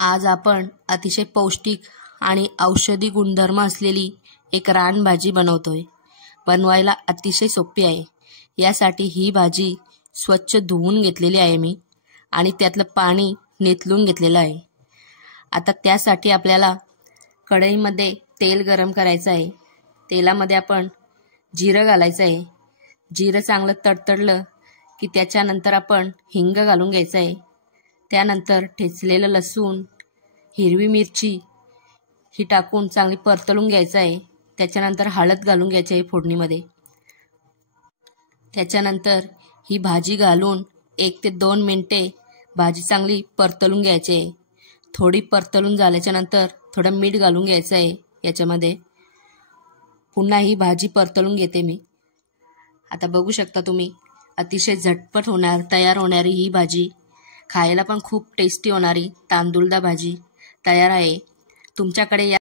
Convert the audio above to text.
आज आपण अतिशय पौष्टिक आणि औषधी गुणधर्म असलेली एक रानभाजी बनवतोय। बनवायला अतिशय सोपी आहे। यासाठी ही भाजी स्वच्छ धुवून घेतलेली आहे मी आणि त्यातलं पाणी निथळून घेतलेलं आहे। आता त्यासाठी आपल्याला कढईमध्ये तेल गरम करायचं आहे। तेलामध्ये आपण जिरं घालायचं आहे। जिरं चांगलं तडतडलं की त्याच्यानंतर आपण हिंग घालून घ्यायचं आहे। त्यानंतर ठेचलेलं लसूण, हिरवी मिरची ही टाकून चांगली परतवून घ्यायचं आहे। त्याच्यानंतर हळद घालून घ्यायची आहे फोडणीमध्ये। त्याच्यानंतर ही भाजी घालून 1 ते 2 मिनिटे भाजी चांगली परतवून घ्यायची आहे। थोडी परतवून झाल्याच्या नंतर थोडं मीठ घालून घ्यायचं आहे याच्यामध्ये। पुन्हा ही भाजी परतवून घेते मी। आता बघू शकता तुम्ही अतिशय झटपट तयार होणारी ही भाजी, खायला पण खूप टेस्टी होणारी तांदूळदा भाजी तयार आहे। तुमच्याकडे